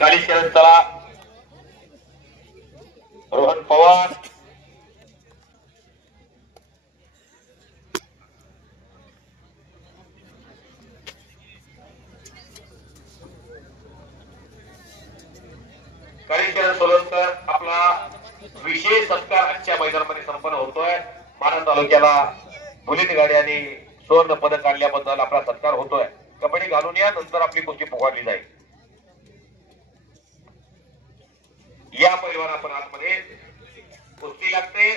कालीचरण चला, रोहन पवार, कालीचरण सोलनकर आपला विशेष सत्कार आजच्या मैदानामध्ये संपन्न होतोय. मानद तालुक्याला बुलेट गाडी आणि सुवर्ण पदक काढल्याबद्दल आपला सत्कार होतोय. कबड्डी घालून या, नंतर आपली कुस्ती पुकारली जाईल. या पैलवान आपण आतमध्ये कुस्ती लागते.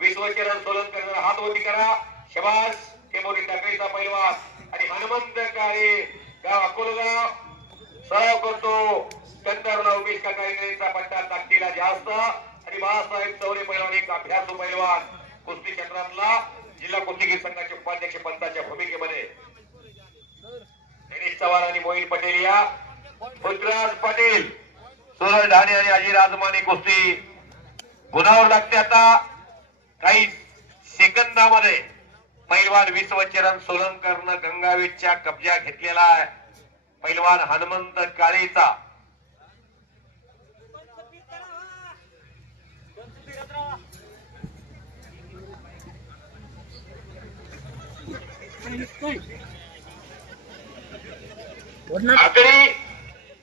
विश्वचरण सोलनकर हात वरती करा. शबास. हे मोठी टाकळीचा पैलवान आणि हनुमंत काळे गाव अकोलगाव सराव करतो. कंदरला उमेश काकांचा पट्टा ताकदीला जास्त आणि बाळासाहेब चौरे पैलवान एक अभ्यासू पैलवान कुस्ती क्षेत्रातला जिल्हा कुस्तीगीर संघाचे उपाध्यक्ष पंताच्या भूमिकेमध्ये दिनेश चव्हाण आणि मोहित पटेल या पृथ्वीराज पाटील सूरज ढाणे आणि अजय राजमाने कुस्ती गुणावर लागते. आता काही सेकंदामध्ये पैलवान विश्वचरण सोलनकरनं गंगावेशच्या कब्जा घेतलेला आहे. पैलवान हनुमंत काळेचा आकडी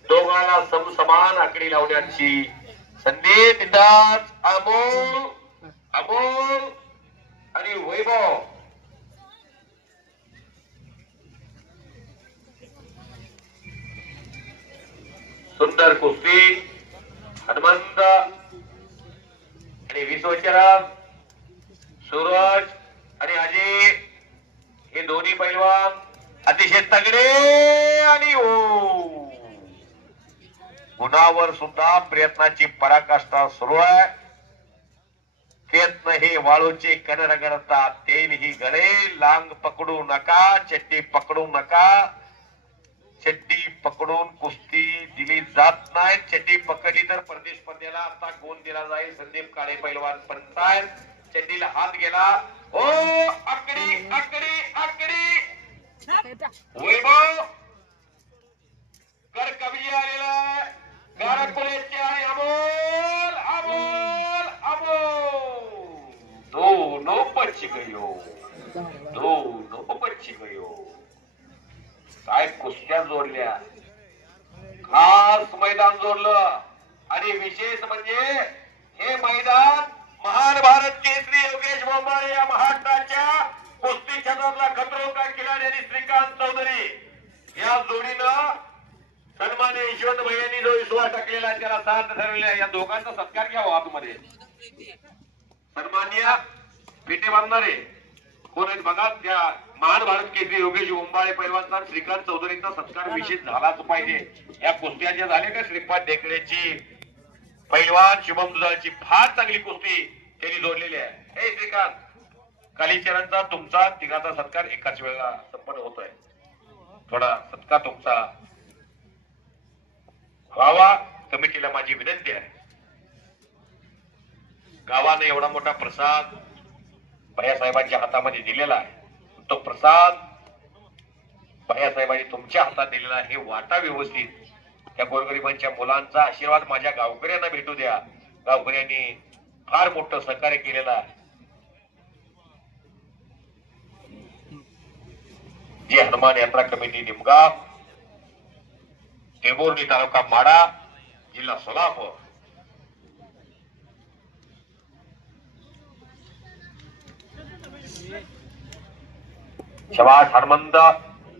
दोघांना समसमान आकडी लावण्याची संधी. तिथंच अमोल अमोल आणि वैभव सुंदर कुस्ती. हनुमंत आणि विश्वचरण सूरज आणि अजय हे दोन्ही पैलवान अतिशय तगडे आणि गुणावर सुद्धा प्रयत्नाची पराकाष्ठा सुरू आहे. प्रयत्न हे वाळूचे कण रगडतात, तेल ही गळे. लांग पकडू नका, चड्डी पकडू नका. चड्डी पकडून कुस्ती दिली जात नाही. चड्डी पकडली तर परदेश स्पर्धेला आता गुण दिला जाईल. संदीप काळे पैलवान पंचायत चड्डीला हात गेला. ओ आकडी आकडी आकडी वैभव कर कबी आलेला गारकुलेचे आणि अमोल अमोल अमोल दोनों बच गयो, दोनों बच गयो. काय कुस्त्या जोडल्या, खास मैदान जोडलं. आणि विशेष म्हणजे हे मैदान महान भारत केसरी योगेश बोंबाळे या महाराष्ट्राच्या कुस्ती क्षेत्रातला खतरो का खिलाडी आणि श्रीकांत चौधरी या जोडीनं सन्मान्य यशवंत भैयांनी जो विश्वास टाकलेला त्याला साथ ठरवलेला या दोघांचा सत्कार घ्यावा. आतमध्ये सन्मान्य पेटे बांधणारे कोण आहेत बघा. त्या महान भारत केसरी योगेश बोंबाळे पैलवानचा श्रीकांत चौधरीचा सत्कार विशेष झालाच पाहिजे. या कुस्त्या ज्या झाल्या का श्रीपाद ढेकळेची पैलवान शुभम दुधाळची फार चांगली कुस्ती त्यांनी जोडलेली आहे. हे श्रीकांत कालीचरणचा तुमचा तिघाचा सत्कार एकाच वेळेला संपन्न होतोय. थोडा सत्कार तुमचा व्हावा कमिटीला माझी विनंती आहे. गावाने एवढा मोठा प्रसाद भैयासाहेबांच्या हातामध्ये दिलेला आहे. तो प्रसाद भैयासाहेबांनी तुमच्या हातात दिलेला हे वाटा व्यवस्थित. त्या गोरगरिबांच्या मुलांचा आशीर्वाद माझ्या गावकऱ्यांना भेटू द्या. गावकऱ्यांनी फार मोठं सहकार्य केलेलं आहे. जी हनुमान यात्रा कमिटी निमगाव, टेंभुर्णी तालुका माडा, जिल्हा सोलापूर. शबाश हनुमंत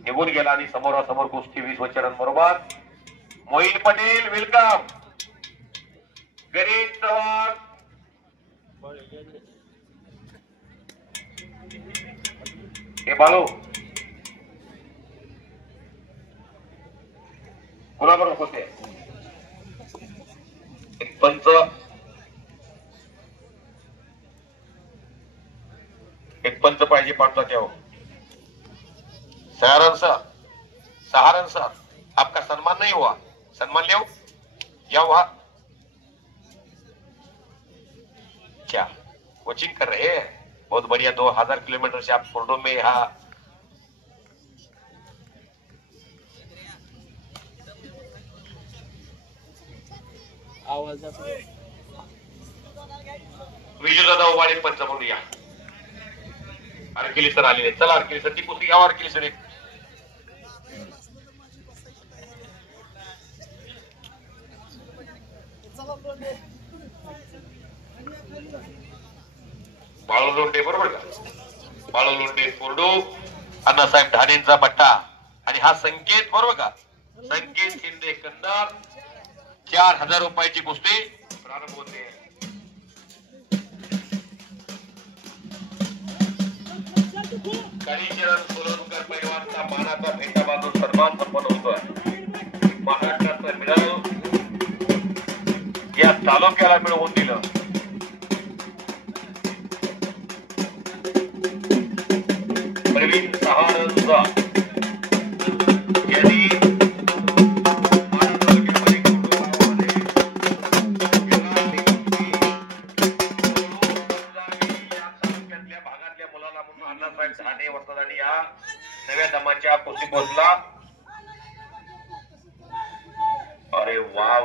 निघून गेला आणि समोरासमोर कुस्ती विश्वचरण बरोबर. मोहित पटेल वेलकम. गरीब चव्हाण हे बाळू कोणाबरोबर होते. एक पंच पाहिजे पाठवा क्या हो. सहारन सर आपका सम्मान नहीं हुआ, सम्मान ले या हुआ क्या? कोचिंग कर रहे हैं, बहुत बढ़िया. 2000 किलोमीटर से आप कोर्डो में यहाँ विजूदादा उबाळे पंच म्हणून या. आरकेली सर आलेले. चला आरकेली सर ती कुस्ती घ्या. आरकेली सर एक बाळू लोंढे बरोबर का. बाळू लोंढे कोरडू, अण्णासाहेब ढाणेंचा पट्टा आणि हा संकेत बरोबर का. संकेत शिंदे कंदार. 4000 रुपयाची कुस्ती प्रारंभ होते. काळीचरण सोलनकर पैलवानचा मानाचा भेटा बांधून सन्मान संपन्न होतोय. महाराष्ट्राचं मिळालं या तालुक्याला मिळवून दिलं. प्रवीण सहारंजा यांनी भागातल्या मुलाला म्हणून अण्णासाहेब ढाणे वस्तादानी या नव्या दमाच्या कुस्ती पोहोचला. अरे वा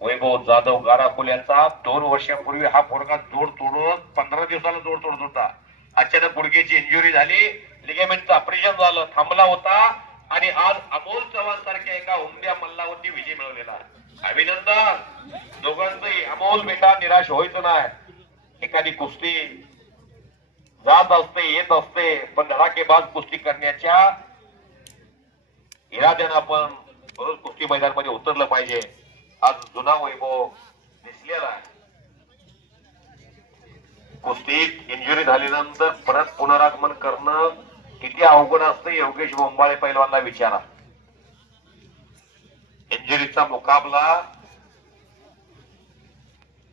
वैभव जाधव गाराकुल यांचा 2 वर्षापूर्वी हा पोरगा जोड तोडून 15 दिवसाला जोड तोडत होता. अचानक गुडघ्याची इंजुरी झाली, लिगामेंटचं ऑपरेशन झालं, थांबला होता आणि आज अमोल चव्हाण सारख्या एका उमद्या मल्लावरती विजय मिळवलेला. अभिनंदन दोघांचंही. अमोल बेटा निराश व्हायचं नाही. एखादी कुस्ती जात असते येत असते पण धडाकेबाज कुस्ती करण्याच्या इराद्यानं आपण रोज कुस्ती मैदानामध्ये उतरलं पाहिजे. आज जुना वैभव दिसलेला आहे. कुस्तीत इंजुरी झाल्यानंतर परत पुनरागमन करणं किती अवघड असतं योगेश बोंबाळे पैलवानला विचारा. इंजुरीचा मुकाबला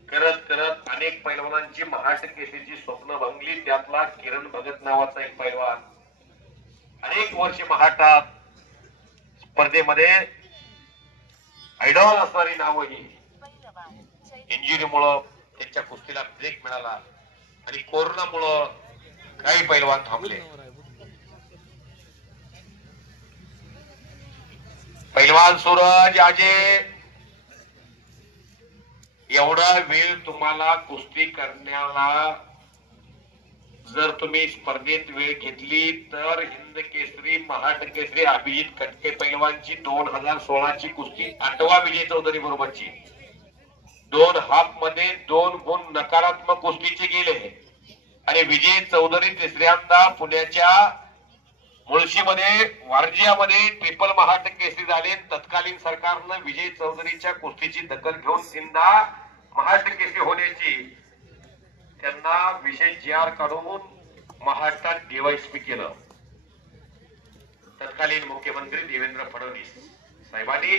करत करत अनेक पैलवानांची महाराष्ट्र केसरीची स्वप्न भंगली. त्यातला किरण भगत नावाचा एक पैलवान अनेक वर्ष महाराष्ट्रात स्पर्धेमध्ये आयडॉल असणारी नाव ही इंजुरीमुळं त्यांच्या कुस्तीला ब्रेक मिळाला आणि कोरोनामुळं काही पैलवान थांबले. पैलवान सूरज आजे एवढा वेळ तुम्हाला कुस्ती करण्याला जर तुम्ही स्पर्धेत वेळ घेतली तर हिंद केसरी महाराष्ट्र केसरी अभिजित कटके पैलवानची 2016 ची कुस्ती 8वा विजय चौधरी बरोबरची 2 हाफ मध्ये 2 गुण नकारात्मक कुस्तीचे गेले आणि विजय चौधरी तिसऱ्यांदा पुण्याच्या मुळशीमध्ये वारजियामध्ये ट्रिपल महाराष्ट्र केसरी झाले. तत्कालीन सरकारनं विजय चौधरीच्या कुस्तीची दखल घेऊन यंदा महाराष्ट्र केसरी होण्याची त्यांना विशेष जी.आर. काढून महाराष्ट्रात डीवायएसपी केलं. तत्कालीन मुख्यमंत्री देवेंद्र फडणवीस साहेबांनी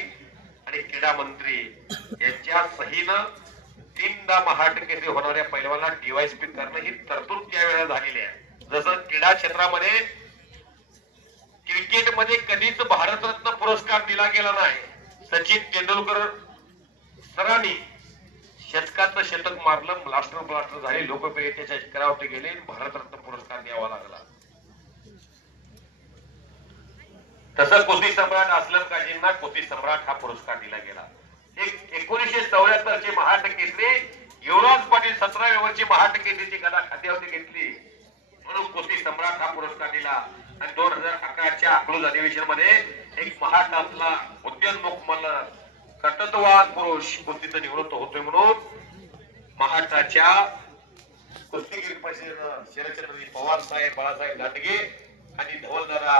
आणि क्रीडा मंत्री यांच्या सहीनं 3दा महाराष्ट्र केसरी होणाऱ्या पैलवानाला डीवायएसपी करणं ही तरतूद त्यावेळेला झालेली आहे. जसं क्रीडा क्षेत्रामध्ये क्रिकेटमध्ये कधीच भारतरत्न पुरस्कार दिला गेला नाही. सचिन तेंडुलकर सरांनी शतकाचं शतक मारलं, ब्लास्टर झाले, लोकप्रियतेच्या शिखरावरती गेले, भारतरत्न पुरस्कार द्यावा लागला. तसं कुस्ती सम्राट असलम काजींना कुस्ती सम्राट हा पुरस्कार दिला गेला. 1974 चे महाराष्ट्र केसरी युवराज पाटील 17व्या वर्षी महाराष्ट्र केसरीची गदा खात्यावरती घेतली म्हणून कुस्ती सम्राट हा पुरस्कार दिला. आणि 2011च्या अकलूज अधिवेशन मध्ये एक महाराष्ट्रातला उद्योन्मुख मल्ल कर्तृत्ववान पुरुष कुस्तीचं निवृत्त होतोय म्हणून महाराष्ट्राच्या कुस्तीगीर परिषदेनं शरदचंद्रजी पवार साहेब, बाळासाहेब दांडगे आणि धवलदादा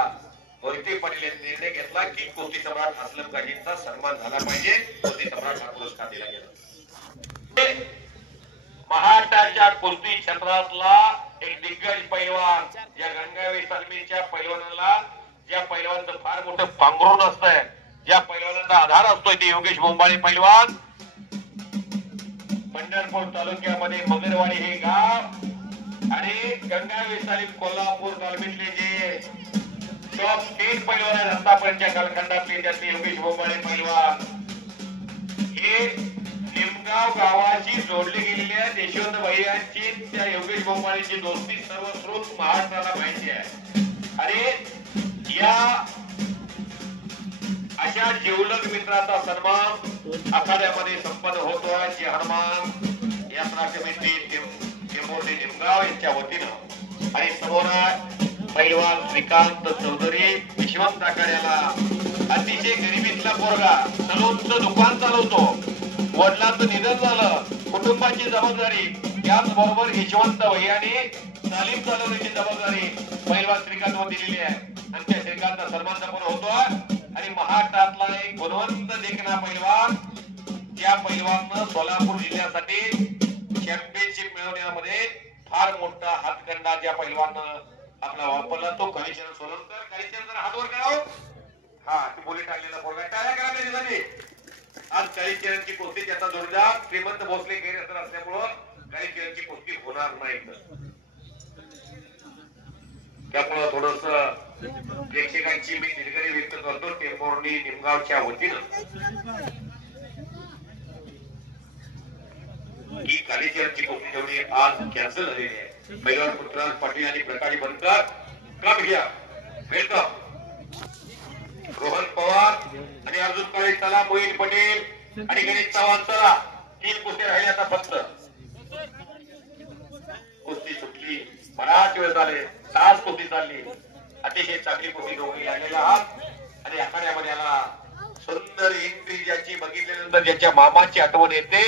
मोहिते पाटील यांनी निर्णय घेतला की कुस्ती सम्राट असलम काजींचा सन्मान झाला पाहिजे. कुस्ती सम्राट हा पुरस्कार दिला गेला. महाराष्ट्राच्या कुस्ती क्षेत्रातला एक दिग्गज पैलवान या गंगावी सलमीच्या पैलवानाला ज्या पैलवानचं फार मोठं पांघरून असतंय, ज्या पैलवानाचा आधार असतोय ते योगेश बोंबाळे पैलवान. पंढरपूर तालुक्यामध्ये मगरवाडी हे गाव आणि गंगावी सलीम कोल्हापूर तालुक्यातले जे टॉप 10 पैलवान आहेत आतापर्यंतच्या कालखंडातले त्यातले योगेश बोंबाळे पैलवान हे निमगाव गावाची जोडली गेलेल्या यशवंत भैयांची त्या योगेश बोंबाळेची दोस्ती सर्वश्रुत महाराष्ट्राला माहिती आहे. आणि या अशा जिवलग मित्राचा सन्मान आखाड्यामध्ये संपन्न होतोय. श्री हनुमान यात्रा समिती टेंभुर्णी निमगाव यांच्या वतीनं आणि समोर पैलवान श्रीकांत चौधरी यशवंत आखाड्याला अतिशय गरिबीतला पोरगा सलूनचं दुकान चालवतो. वडिलांचं निधन झालं, कुटुंबाची जबाबदारी त्याचबरोबर यशवंत भैयाने तालीम चालवण्याची जबाबदारी पैलवान श्रीकांतवर दिलेली आहे आणि त्या श्रीकांतचा सन्मान पण होतोय. आणि महाराष्ट्रातला एक गुणवंत देखना पैलवान ज्या पैलवाननं सोलापूर जिल्ह्यासाठी चॅम्पियनशिप मिळवण्यामध्ये फार मोठा हातखंडा ज्या पैलवाननं आपला वापरला तो कालीचरण सोलंकर. कालीचरण जरा हात वर करावं. हा ती बोली टाकलेला पोरगा टाळ्या करा त्याच्यासाठी. आज कालीचरणची कुस्ती त्याचा जोरदार श्रीमंत भोसले गैरहजर असल्यामुळं कालीचरणची कुस्ती होणार नाही. त्यामुळं थोडस प्रेक्षकांची मी दिलगिरी व्यक्त करतो टेंभुर्णी निमगावच्या वतीनं ही कालीचरणची कुस्ती तेवढी आज कॅन्सल झालेली आहे. पैलवान पृथ्वीराज पाटील आणि प्रकाश बनकर कप घ्या. वेलकम. रोहन पवार आणि अर्जुन काळे चला. मोहित पटेल आणि गणेश चव्हाण चला. 3 कुस्ती राहिले आता फक्त. कुस्ती सुटली, बराच वेळ झाले, तास कुस्ती चालली. अतिशय चांगली कुस्ती दोघी लागलेला आहात आणि आखाड्यामध्ये आला सुंदर एंट्री ज्याची बघितल्यानंतर ज्याच्या मामाची आठवण येते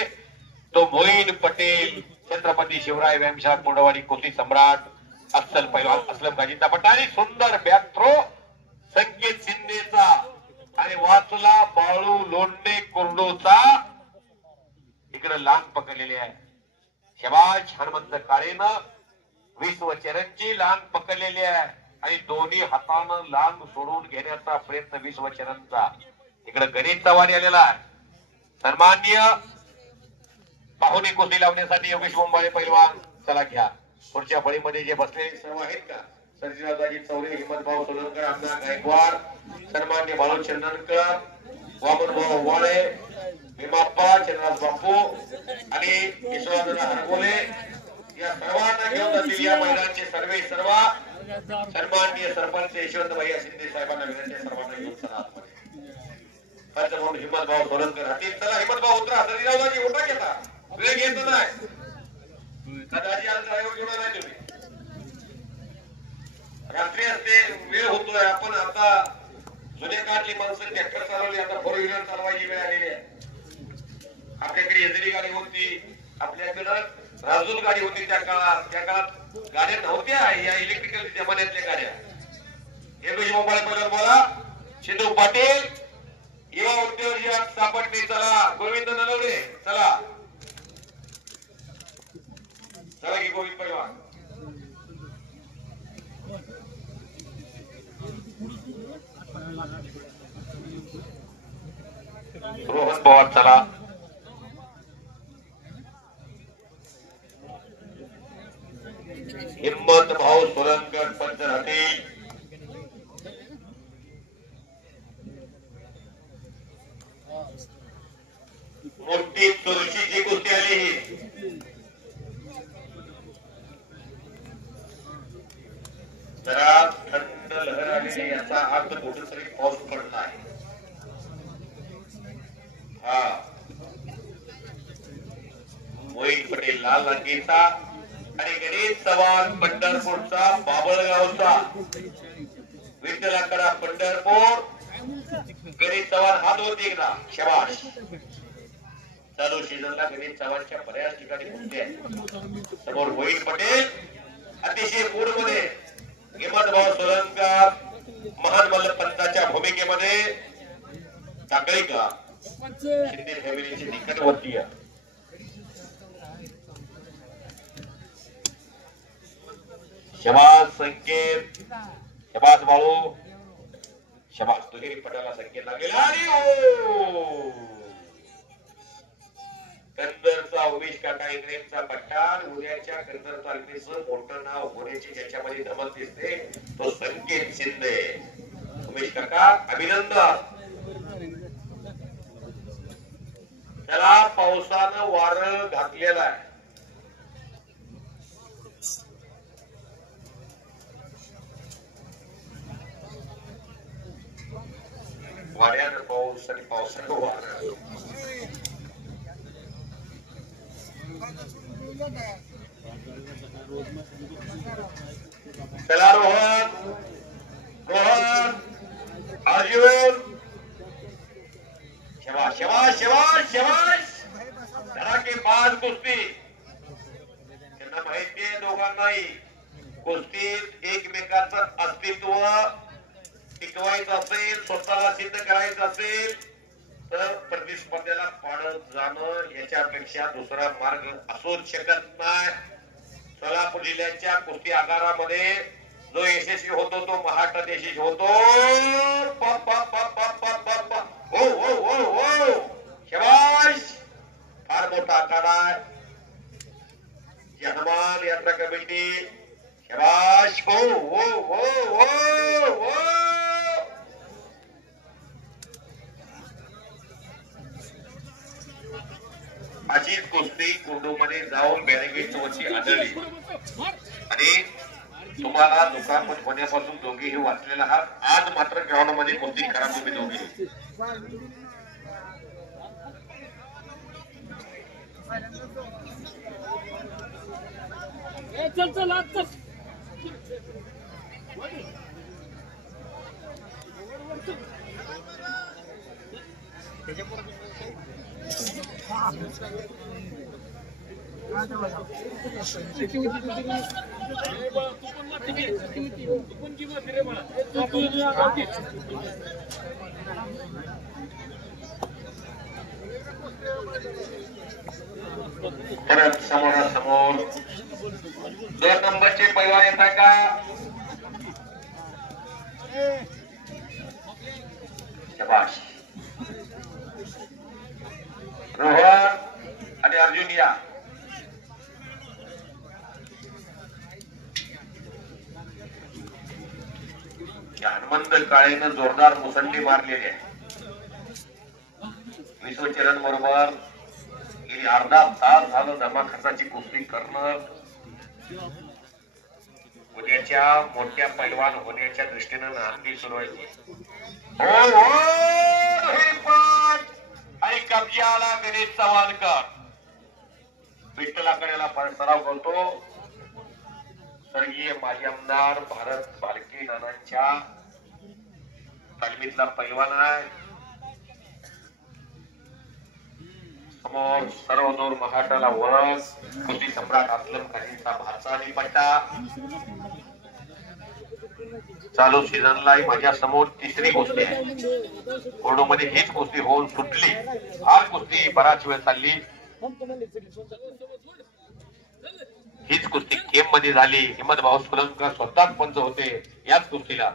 तो मोईन पटेल. छत्रपती शिवराय व्यायामशाळा कुंडवाडी कुस्ती सम्राट अफसल पैलवान असलम गाजींचा पट्टा आणि सुंदर बॅक थ्रो संकेत शिंदेचा आणि वाचला बाळू लोंढे कुर्डोचा. इकडे लांग पकडलेली आहे. शबाज हनुमंत काळेनं विश्वचरणची लांग पकडलेली आहे आणि दोन्ही हातानं लांग सोडून घेण्याचा प्रयत्न विश्वचरणचा. इकडे गणेश चव्हाण आलेला आहे. सन्माननीय पाहुणे कुस्ती लावण्यासाठी योगेश मुंबाळे पैलवान चला घ्या. पुढच्या फळीमध्ये जे बसलेले सर्व आहेत का सर्जीरावजी चौरे, हिम्मतभाऊ सोलंकर, अण्णा गायकवाड, सन्मान्य बाळू चंदनकर, वामनभाऊ वाळे, भीमाप्पा, चंद्रराज बापू आणि यशवंतराव हरगोले या सर्वांना घेऊन जातील या मैदानाचे सर्वे सर्व. सन्माननीय सरपंच यशवंत भैया शिंदे साहेबांना विनंती सर्वांना घेऊन चला. पंचमोड हिम्मतभाऊ सोलंकर हातील चला. हिम्मतभाऊ उतरा. सर्जीरावजी उठा घेता वेळ घेत नाही. कदाचित आज ड्रायव्हर घेऊन नाही तुम्ही. रात्री असते वेळ होतोय. आपण आता जुन्या काळातली माणसं ट्रॅक्टर चालवली, आता 4 व्हीलर चालवायची वेळ आलेली आहे. आपल्याकडे एजरी गाडी होती, आपल्याकडं राजूल गाडी होती त्या काळात गाड्या नव्हत्या या इलेक्ट्रिकल जमान्यातल्या गाड्या. योगेश मुंबाळे पहिला बोला. सिद्धू पाटील युवा उद्योजक सापटणे चला. गोविंद नलवडे चला. चला की गोविंद पैलवान. रोहन पवार चला. हिम्मत भाऊ सोलंकर पंच राहतील. मोठी चुरशीची कुस्ती आली. जरा थंड लहर आलेली याचा अर्थ कुठेतरी पाऊस पडला आहे. हा मोहित पटेल लाल रंगीचा आणि गणेश चव्हाण पंढरपूरचा, बाबळगावचा. विठ्ठलाकडा पंढरपूर. गणेश चव्हाण हात होते एकदा. शबाश. चालू सीझनला गणेश चव्हाणच्या बऱ्याच ठिकाणी कुस्ती आहे. समोर मोहित पटेल अतिशय मूड मध्ये. हिम्मतभाऊ सोलंकर महान मल्लपंताच्या भूमिकेमध्ये. टाकळी का शिंदे फॅमिलीची निकटवर्तीय. शबाज संकेत, शबाज बाळू, शबाज. दुहेरी पटाला संकेत लागलेला आणि कंदरचा उमेश काका इंग्रजचा पट्टा. उद्याच्या कंदर तालमीचं मोठं नाव होण्याची ज्याच्यामध्ये धमक दिसते तो संकेत शिंदे. उमेश काका अभिनंदन. त्याला पावसानं वारं घातलेलं आहे. वाड्यानं पाऊस आणि पावसानं वारा. चला रोहन रोहन अर्जुन शाबाश शाबाश शाबाश शाबाश. धडाकेबाज कुस्ती. त्यांना माहिती आहे दोघांनाही कुस्तीत एकमेकांचं अस्तित्व टिकवायचं असेल, स्वतःला सिद्ध करायचं असेल तर प्रतिस्पर्ध्याला पाडत जाणं याच्यापेक्षा दुसरा मार्ग असूच शकत नाही. सोलापूर जिल्ह्याच्या कुस्ती आगारामध्ये जो यशस्वी होतो तो महाराष्ट्रात यशस्वी होतो. हो हो हो हो शाबाश. फार मोठा आखाडा आहे. हनुमान यात्रा कमिटी शाबाश. हो हो हो हो हो. अशीच कुस्ती कुर्डूमध्ये जाऊन बॅरिकेडच्या वरची आढळली आणि तुम्हाला दुखापत होण्यापासून दोघेही वाचलेला आहात. आज मात्र ग्राउंड मध्ये कुस्ती करा तुम्ही दोघे. चल चल आज चल. परत समोरासमोर 2 नंबरचे पैलवान येत आहे का? शाबाश. रोहन आणि अर्जुन या. हनुमंत काळेनं जोरदार मुसंडी मारलेली आहे. विश्वचरण बरोबर गेली अर्धा तास झालं धमाखर्चाची कुस्ती करणं. उद्याच्या मोठ्या पैलवान होण्याच्या दृष्टीनं नांदी सुरू आहे. आणि कब्जाला गणेश चव्हाणकर विठ्ठलाकडेला सराव करतो. स्वर्गीय माजी आमदार भारत भालके नानांच्या तालमीतला पैलवान आहे. समोर सर्वदूर महाराष्ट्राला ओळख कुस्ती सम्राट असलम खानींचा भाचा आणि पट्टा. चालू सीझनला माझ्या समोर तिसरी कुस्ती आहे. कोर्डोमध्ये हीच कुस्ती होऊन सुटली. हा कुस्ती बराच वेळ चालली. हीच कुस्ती गेम मध्ये झाली. हिम्मत भाऊ सोलंकर स्वतःच पंच होते याच कुस्तीला.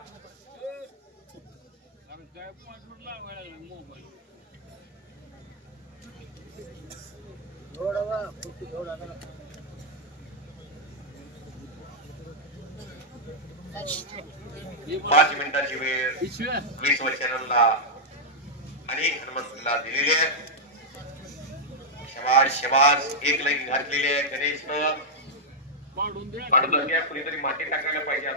पाच मिनिटाची वेळ विश्वचरणला आणि हनुमंतला दिलेली आहे. शबाज शबाज. एक लाईन घातलेली आहे गणेशनं. पाडून घ्या. कुणीतरी माती टाकायला पाहिजे.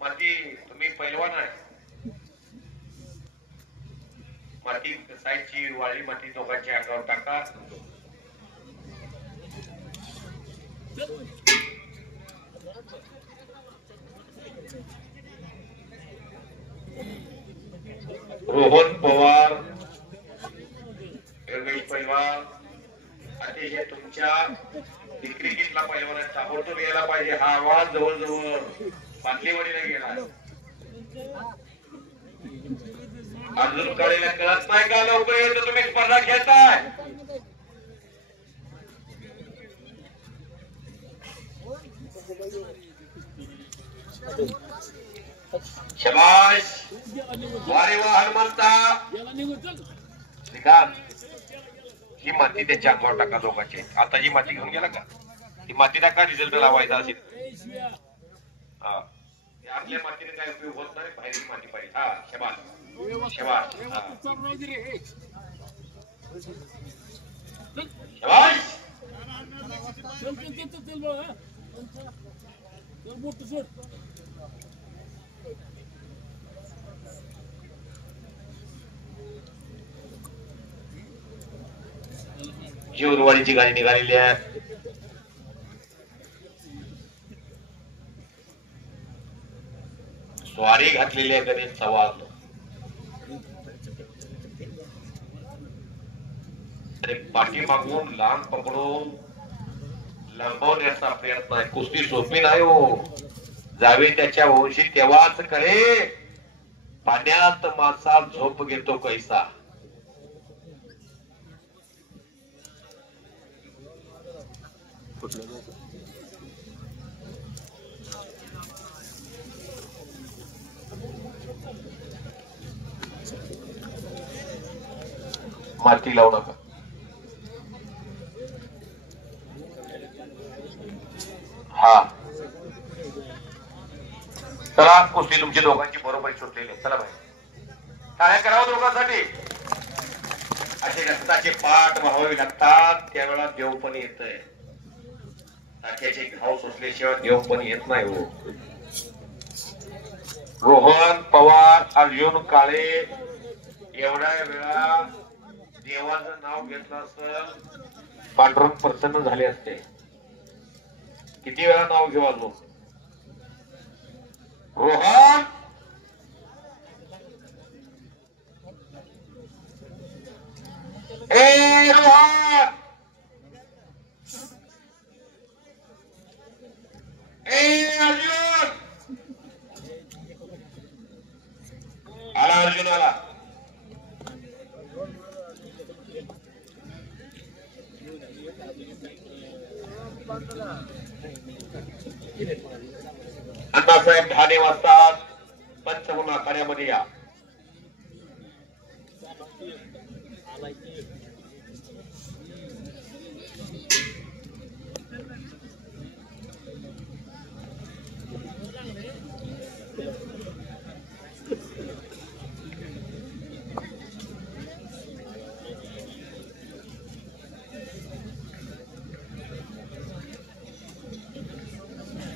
माती तुम्ही पैलवान आहे. माती साईडची वाळी माती दोघांच्या अंगावर टाका. रोहन पवार योगेश पैलवान अतिशय तुमच्या क्रिकेटला पैलवान ताबडतोब यायला पाहिजे. हा आवाज जवळजवळ बांधलेवाडीला गेला. अर्जुन काळेला कळत नाही का लवकर येतो तुम्ही स्पर्धा खेळताय. शबाश. वारे वा हनुमंता. ही माती त्याच्या अंगावर टाका दोघांची. आता जी माती घेऊन गेला का ही माती टाका. रिझल्ट लावायचा असेल आपल्या मातीने काय उपयोग होत नाही. बाहेरची माती पाहिजे. हा शबाश शबाश शबाश. जीवनवाडीची गाडी निघालेली आहे. स्वारी घातलेली आहे गणेश चव्हाण. पाठीमागून लांब पकडून लंबवण्याचा प्रयत्न आहे. कुस्ती सोपी नाही हो. जावे त्याच्या वंशी तेव्हाच कळे पाण्यात मासा झोप घेतो कैसा. माती लावू नका. हा चला कुस्ती तुमची दोघांची बरोबर सुटलेली. चला भाई टाळ्या करावं दोघांसाठी. असे रक्ताचे पाठ व्हावे लागतात त्यावेळेला देव पण येतय. टाक्याचे घाव सोसल्याशिवाय देव पण येत नाही हो. रोहन पवार अर्जुन काळे एवढ्या वेळा देवाचं नाव घेतलं असतं पांडुरंग प्रसन्न झाले असते. किती वेळा नाव घेऊ अजून. रोहन ए रोहन ए अर्जुन आला. अर्जुन आला. अण्णासाहेब ढाणे वाजतात पंचगुण आखाड्यामध्ये या.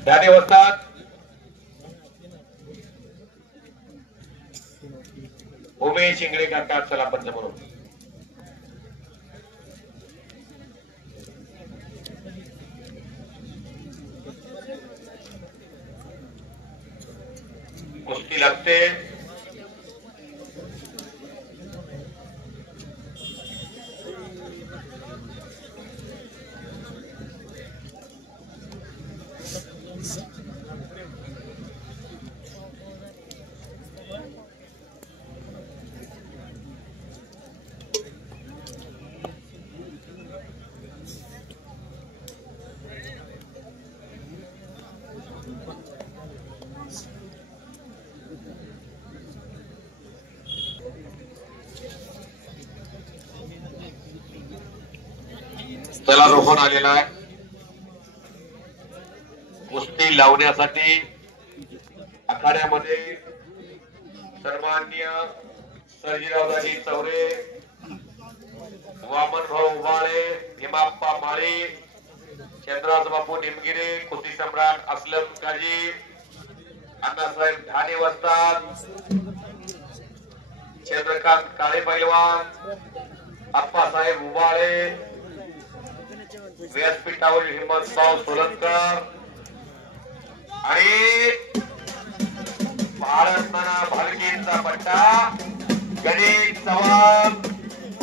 ढाणे वाजतात. उमेश इंगळे काका चला पंच म्हणून. कुस्ती लागते. त्याला रोखून आलेला आहे. कुस्ती लावण्यासाठी आखाड्यामध्ये सन्माननीय सर्जीरावदाजी चौरे, वामनभाऊ उबाळे, भीमाप्पा माळी, चंद्राज बापू निमगिरे, कुस्ती सम्राट असलम काजी, अण्णासाहेब ढाणे वाजतात, चंद्रकांत काळे पैलवान, अप्पासाहेब उबाळे, व्यासपीठावर हिम्मतभाऊ सोलनकर आणि महाराष्ट्राला भालकीचा पट्टा गणेश चव्हाण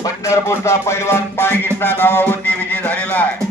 पंढरपूरचा पैलवान पायगीचा नावावरती विजय झालेला आहे.